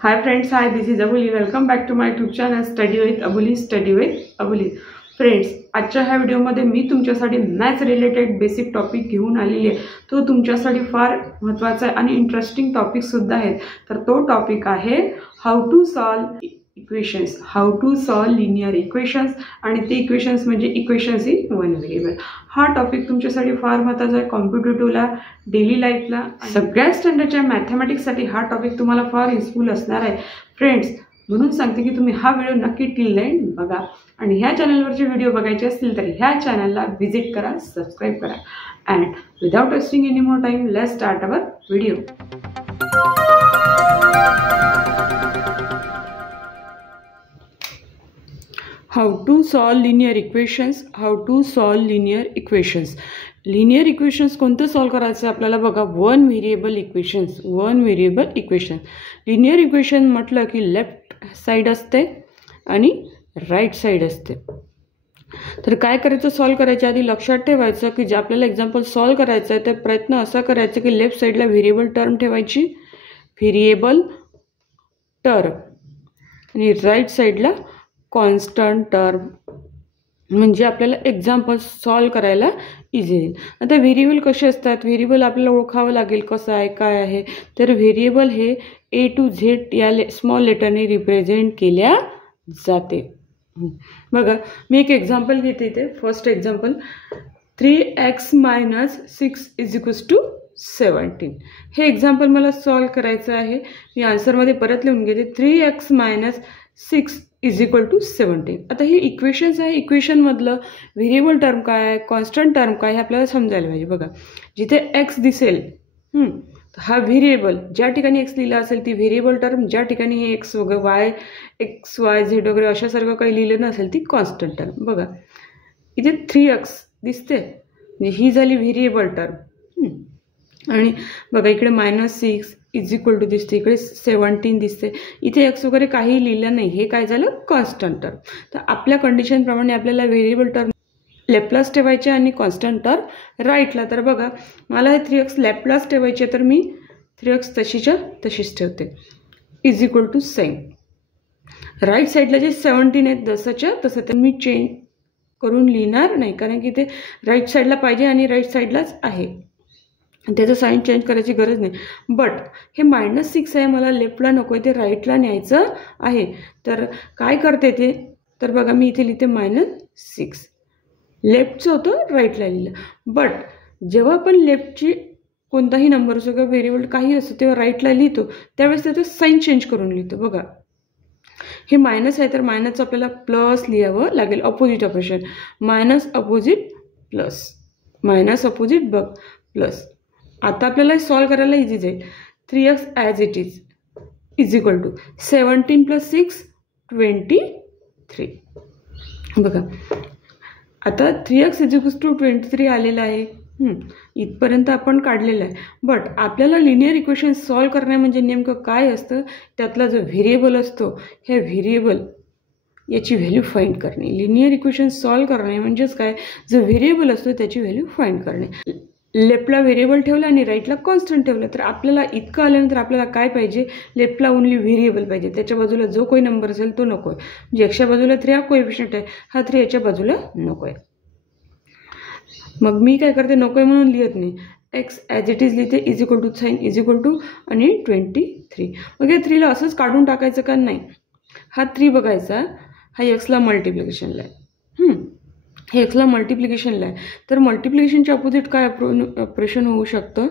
Hi friends, hi, this is Abuli. Welcome back to my YouTube channel Study with Abuli, Study with Abuli. Friends, आजच्या ह्या व्हिडिओमध्ये मी तुमच्यासाठी maths related basic topic घेऊन आलेली आहे. तो तुमच्यासाठी फार महत्त्वाचा आहे आणि इंटरेस्टिंग टॉपिक सुद्धा आहे. तर तो टॉपिक आहे how to solve equations, how to solve linear equations. आणि ते इक्वेशन्स म्हणजे इक्वेशन्स इन वन व्हेरिएबल. हा टॉपिक तुमच्यासाठी फार महत्त्वाचा आहे कॉम्पिटिटिव्हला, डेली लाईफला, सगळ्या स्टँडर्डच्या मॅथमॅटिक्ससाठी हा टॉपिक तुम्हाला फार युजफुल असणार आहे फ्रेंड्स. म्हणून सांगते की तुम्ही हा व्हिडिओ नक्की टिल एंड बघा. आणि ह्या चॅनलवरचे व्हिडिओ बघायचे असतील तर ह्या चॅनलला व्हिजिट करा, सबस्क्राईब करा. And without wasting any more time, let's start our video. How to solve linear equations, how to solve linear equations. Linear equations कोणतं सॉल्व करायचं आपल्याला बघा. One variable equations, one variable equation. Linear equation म्हटलं की left side असते आणि right side असते. तर काय करायचं, सॉल्व करायच्या आधी लक्षात ठेवायचं की जे आपल्याला एक्झाम्पल सॉल्व करायचं आहे तर प्रयत्न असा करायचा की लेफ्ट साईडला व्हेरिएबल टर्म ठेवायची, व्हेरिएबल टर्म, आणि राईट साईडला कॉन्स्टंट टर्म, म्हणजे आपल्याला एक्झाम्पल सॉल्व करायला इझी होईल. आता व्हेरिएबल कसे असतात, व्हेरिएबल आपल्याला ओळखावं लागेल कसं आहे काय आहे. तर व्हेरिएबल हे A to Z या स्मॉल लेटरने रिप्रेझेंट केल्या जाते. बघा मी एक एक्झाम्पल घेते इथे. First example 3x - 6 = 17. हे एक्झाम्पल मला सॉल्व करायचं आहे. मी आन्सरमध्ये परत लिहून घेते 3x - 6 = 17. आता हे इक्वेशन्स आहे. इक्वेशनमधलं व्हेरिएबल टर्म काय आहे, कॉन्स्टंट टर्म काय, हे आपल्याला समजायला पाहिजे. बघा जिथे एक्स दिसेल हा व्हेरिएबल, ज्या ठिकाणी एक्स लिहिला असेल ती व्हेरिएबल टर्म, ज्या ठिकाणी हे एक्स वगैरे वाय, एक्स वाय झेड वगैरे अशासारखं काही लिहिलं नसेल ती कॉन्स्टंट टर्म. बघा इथे 3x दिसते, म्हणजे ही झाली व्हेरिएबल टर्म. आणि बघा इकडे -6 = दिसते, इकडे 17 दिसते. इथे एक्स वगैरे काही लिहिलं नाही, हे काय झालं कॉन्स्टंट टर्म. तर आपल्या कंडिशनप्रमाणे आपल्याला व्हेरिएबल टर्म लेफ्टलाच ठेवायचे आणि कॉन्स्टंट टर्म राईटला. तर बघा मला हे 3x लेफ्टलाच ठेवायचे, तर मी 3x तशीच्या तशीच ठेवते = सेम. राईट साईडला जे 17 आहेत जसंच्या तसं ते मी चेंज करून लिहिणार नाही, कारण की ते राईट साईडला पाहिजे आणि राईट साईडलाच आहे, त्याचं साईन चेंज करायची गरज नाही. बट हे -6 आहे, मला लेफ्टला नको आहे, ते राईटला न्यायचं आहे. तर काय करते ते, तर बघा मी इथे लिहिते -6. लेफ्टचं होतं राईटला लिहिलं. बट जेव्हा आपण लेफ्टची कोणताही नंबर असो किंवा व्हेरिएबल काही असो तेव्हा राईटला लिहितो त्यावेळेस त्याचं साईन चेंज करून लिहितो. बघा हे मायनस आहे तर मायनसचं आपल्याला प्लस लिहावं लागेल. Opposite operation, minus opposite plus, minus opposite बघ प्लस. आता आपल्याला सॉल्व करायला इझी जाईल. 3x as it is = 17 + 6 23. बघा आता 3x = 23 आलेलं आहे. इथपर्यंत आपण काढलेलं आहे. बट आपल्याला लिनियर इक्वेशन सॉल्व करणे म्हणजे नेमकं काय असतं, त्यातला जो व्हेरिएबल असतो ह्या व्हेरिएबल याची व्हॅल्यू फाइंड करणे. लिनियर इक्वेशन सॉल्व करणे म्हणजेच काय, जो व्हेरिएबल असतो त्याची व्हॅल्यू फाइंड करणे. लेफ्टला व्हेरिएबल ठेवलं आणि राईटला कॉन्स्टंट ठेवलं तर आपल्याला इतकं आल्यानंतर आपल्याला काय पाहिजे, लेफ्टला ओनली व्हेरिएबल पाहिजे, त्याच्या बाजूला जो काही नंबर असेल तो नको आहे. म्हणजे एक्सच्या बाजूला 3 हा कोएफिशियंट आहे, हा 3 याच्या बाजूला नको आहे. मग मी काय करते, नको आहे म्हणून लिहित नाही, x ॲज इट इज लिहिते = साईन = आणि 23. मग या 3ला असंच काढून टाकायचं का नाही, हा 3 बघायचा, हा एक्सला मल्टिप्लिकेशनला आहे, हे एक्सला मल्टिप्लिकेशनला आहे. तर मल्टिप्लिकेशनच्या अपोजिट काय ऑपरेशन होऊ शकतं,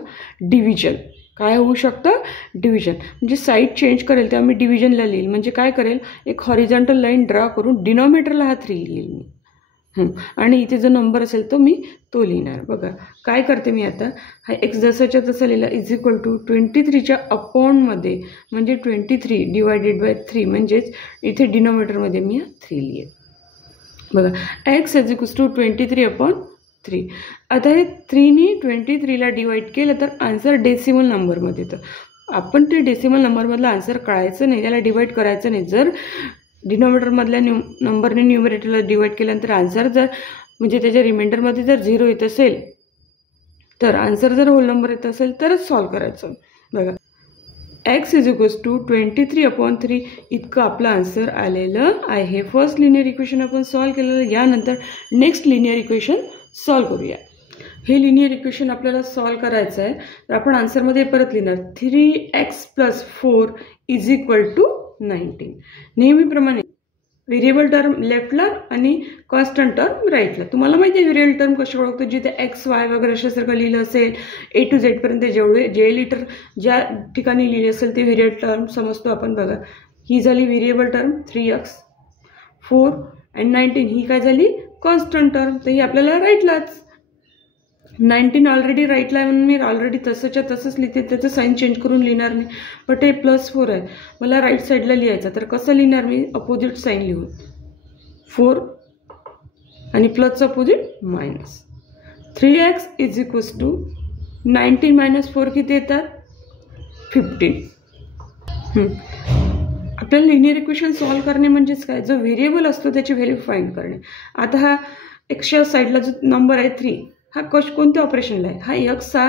डिव्हिजन. काय होऊ शकतं, डिव्हिजन. म्हणजे साईड चेंज करेल तेव्हा मी डिव्हिजनला लिहिल. म्हणजे काय करेल, एक हॉरिझॉन्टल लाईन ड्रॉ करून डिनॉमिनेटरला हा 3 लिहिल मी, आणि इथे जो नंबर असेल तो मी तो लिहिणार. बघा काय करते मी आता, हा एक्स जसाच्या तसा लिहिला = 23च्या अपॉनमध्ये, म्हणजे 23 / 3, म्हणजेच इथे डिनॉमिनेटरमध्ये मी 3 लिहिल. बघा x = 23/3. आता हे 3ने 23ला डिवाईड केलं तर आन्सर डेसिमल नंबरमध्ये येतं. आपण ते डेसिमल नंबरमधला आन्सर कळायचं नाही, त्याला डिवाईड करायचं नाही. जर डिनॉमिनेटरमधल्या नंबरने न्यूमरेटरला डिवाईड केल्यानंतर आन्सर जर म्हणजे त्याच्या रिमाइंडरमध्ये जर 0 येत असेल तर आन्सर जर होल नंबर येत असेल तरच सॉल्व करायचं. बघा x इज इक्वल्स टू 23/3 इतकं आपलं आन्सर आलेलं आहे. फर्स्ट लिनियर इक्वेशन आपण सॉल्व केलेलं. यानंतर नेक्स्ट लिनियर इक्वेशन सॉल्व करूया. हे लिनियर इक्वेशन आपल्याला सॉल्व करायचं आहे. तर आपण आन्सरमध्ये परत लिहिणार 3x + 4 इज इक्वल टू 19. नेहमीप्रमाणे व्हेरिएबल टर्म लेफ्टला आणि कॉन्स्टंट टर्म राईटला. तुम्हाला माहिती आहे व्हेरिएबल टर्म कशी ओळखतो, जिथे एक्स वाय वगैरे अशासारखं लिहिलं असेल A to Z पर्यंत जेवढे जे लिटर ज्या ठिकाणी लिहिले असेल ते व्हेरिएबल टर्म समजतो आपण. बघा ही झाली व्हेरिएबल टर्म 3x 4 आणि 19. ही काय झाली कॉन्स्टंट टर्म. तर ही आपल्याला राईटलाच 19 ऑलरेडी राईटला आहे म्हणून मी ऑलरेडी तसंच्या तसंच लिहिते, त्याचं साईन चेंज करून लिहिणार नाही. बट हे +4 आहे, मला राईट साईडला लिहायचं. तर कसं लिहिणार मी, अपोजिट साईन लिहून 4 आणि प्लसचं opposite minus. 3x is equals to 19 - 4 किती येतात 15. आपल्याला लिनियर इक्वेशन सॉल्व करणे म्हणजेच काय, जो व्हेरिएबल असतो त्याची व्हॅल्यू फाइंड करणे. आता हा एक्सच्या साईडला जो नंबर आहे 3, हा कोणत्या ऑपरेशनला आहे, हा एक्सचा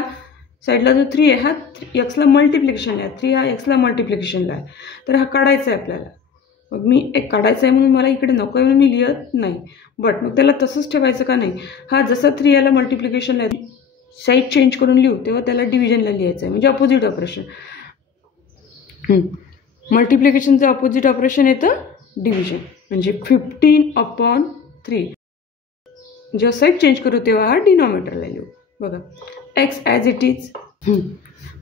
साईडला जो 3 आहे हा एक्सला मल्टिप्लिकेशनला आहे. 3 हा एक्सला मल्टिप्लिकेशनला आहे. तर हा काढायचा आहे आपल्याला. मग मी एक काढायचा आहे म्हणून मला इकडे नको आहे म्हणून मी लिहत नाही. बट मग त्याला तसंच ठेवायचं का नाही, हा जसा 3 याला मल्टिप्लिकेशनला आहे साईड चेंज करून लिहू तेव्हा त्याला डिव्हिजनला लिहायचं आहे, म्हणजे अपोजिट ऑपरेशन. मल्टिप्लिकेशनचं अपोजिट ऑपरेशन येतं डिव्हिजन. म्हणजे 15/3 जेव्हा साईड चेंज करू तेव्हा हा डिनॉमिनेटरला लिहू. बघा एक्स ॲज इट इज.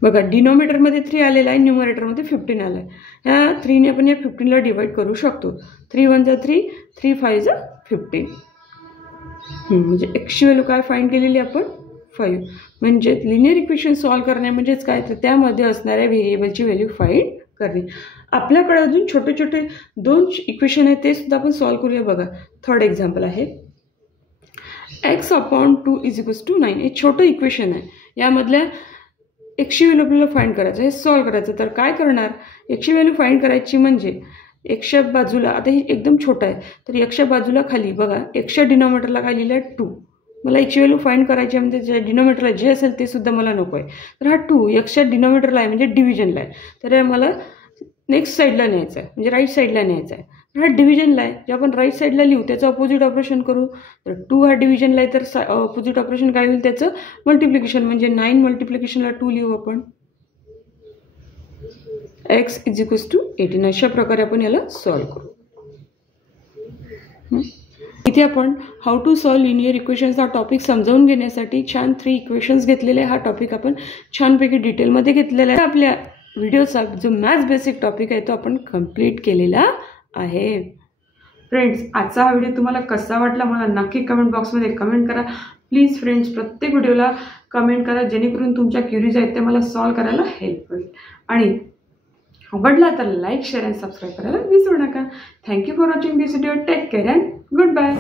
बघा डिनॉमिनेटरमध्ये 3 आलेला आहे, न्यूमरेटरमध्ये 15 आला आहे. ह्या 3ने आपण या 15ला डिवाईड करू शकतो. 3 × 1 = 3, 3 × 5 = 15. म्हणजे एक्सची व्हॅल्यू काय फाइंड केलेली आपण 5. म्हणजे लिनियर इक्वेशन सॉल्व करणे म्हणजेच काय, तर त्यामध्ये असणाऱ्या व्हेरिएबलची व्हॅल्यू फाइंड करणे. आपल्याकडे अजून छोटे छोटे 2 इक्वेशन आहेत, ते सुद्धा आपण सॉल्व करूया. बघा थर्ड एक्झाम्पल आहे x/2 इज इक्वल्स टू 9. हे छोटं इक्वेशन आहे. यामधल्या एक्सची व्हॅल्यू आपल्याला फाइंड करायचं, हे सॉल्व करायचं. तर काय करणार, एक्सची व्हॅल्यू फाइंड करायची म्हणजे एक्सच्या बाजूला, आता ही एकदम छोटा आहे तर एक्सच्या बाजूला खाली बघा एक्सच्या डिनॉमिनेटरला काय लिहिलं आहे 2. मला एक्सची व्हॅल्यू फाइंड करायची आहे म्हणजे जे डिनॉमिनेटरला जे असेल ते सुद्धा मला नको आहे. तर हा 2 एक्सच्या डिनॉमिनेटरला आहे म्हणजे डिव्हिजनला आहे. तर मला नेक्स्ट साईडला न्यायचं आहे, म्हणजे राईट साईडला न्यायचं आहे. हा डिव्हिजनला आहे, जे आपण राईट साईडला लिहू त्याचं अपोजिट ऑपरेशन करू. तर 2 हा डिव्हिजनला आहे तर अपोजिट ऑपरेशन काय होईल, त्याचं मल्टिप्लिकेशन. म्हणजे 9 मल्टिप्लिकेशनला 2 लिहू आपण. x is equals to 18. अशा प्रकारे आपण याला सॉल्व करू. इथे आपण how to solve linear equations हा टॉपिक समजावून घेण्यासाठी छान 3 इक्वेशन्स घेतलेले आहे. हा टॉपिक आपण छानपैकी डिटेलमध्ये घेतलेला आहे. आपल्या व्हिडिओचा जो मॅथ्स बेसिक टॉपिक आहे तो आपण कंप्लीट केलेला आहे. फ्रेंड्स, आजचा हा व्हिडिओ तुम्हाला कसा वाटला मला नक्की कमेंट बॉक्समध्ये कमेंट करा. प्लीज फ्रेंड्स, प्रत्येक व्हिडिओला कमेंट करा जेणेकरून तुमच्या क्युरीज आहेत ते मला सॉल्व करायला हेल्प होईल. आणि आवडला तर लाईक, शेअर अँड सबस्क्राईब करायला विसरू नका. Thank you for watching this video. Take care and good bye.